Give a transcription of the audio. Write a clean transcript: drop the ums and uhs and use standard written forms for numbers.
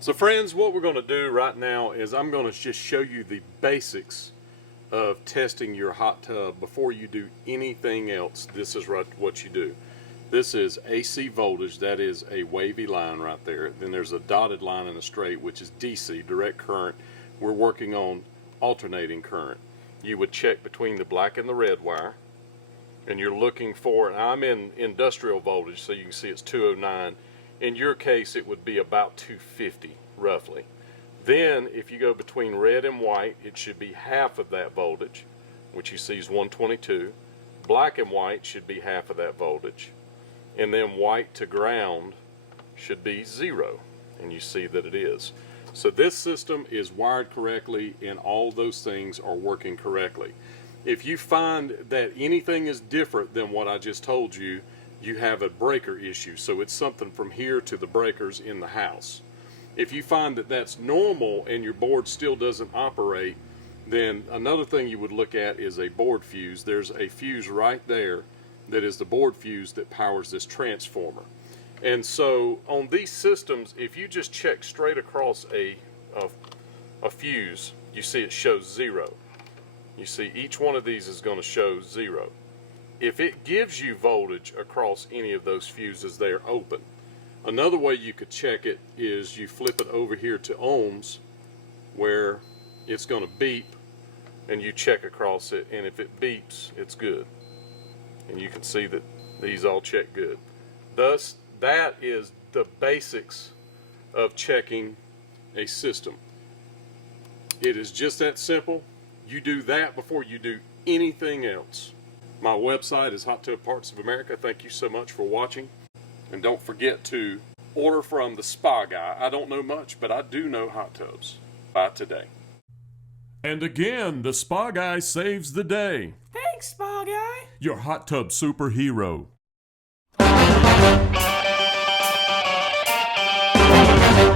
So friends, what we're going to do right now is I'm going to just show you the basics of testing your hot tub before you do anything else. This is what you do. This is AC voltage, that is a wavy line right there. Then there's a dotted line and a straight, which is DC, direct current. We're working on alternating current. You would check between the black and the red wire, and you're looking for, and I'm in industrial voltage, so you can see it's 209. In your case, it would be about 250, roughly. Then, if you go between red and white, it should be half of that voltage, which you see is 122. Black and white should be half of that voltage. And then white to ground should be 0, and you see that it is. So this system is wired correctly, and all those things are working correctly. If you find that anything is different than what I just told you, you have a breaker issue. So it's something from here to the breakers in the house. If you find that that's normal and your board still doesn't operate, then another thing you would look at is a board fuse. There's a fuse right there that is the board fuse that powers this transformer. And so on these systems, if you just check straight across a fuse, you see it shows 0. You see each one of these is going to show 0. If it gives you voltage across any of those fuses, they are open. Another way you could check it is you flip it over here to ohms, where it's going to beep, and you check across it, and if it beeps, it's good. And you can see that these all check good. Thus, that is the basics of checking a system. It is just that simple. You do that before you do anything else. My website is Hot Tub Parts of America. Thank you so much for watching. And don't forget to order from the Spa Guy. I don't know much, but I do know hot tubs. Buy today. And again, the Spa Guy saves the day. Thanks, Spa Guy. Your hot tub superhero.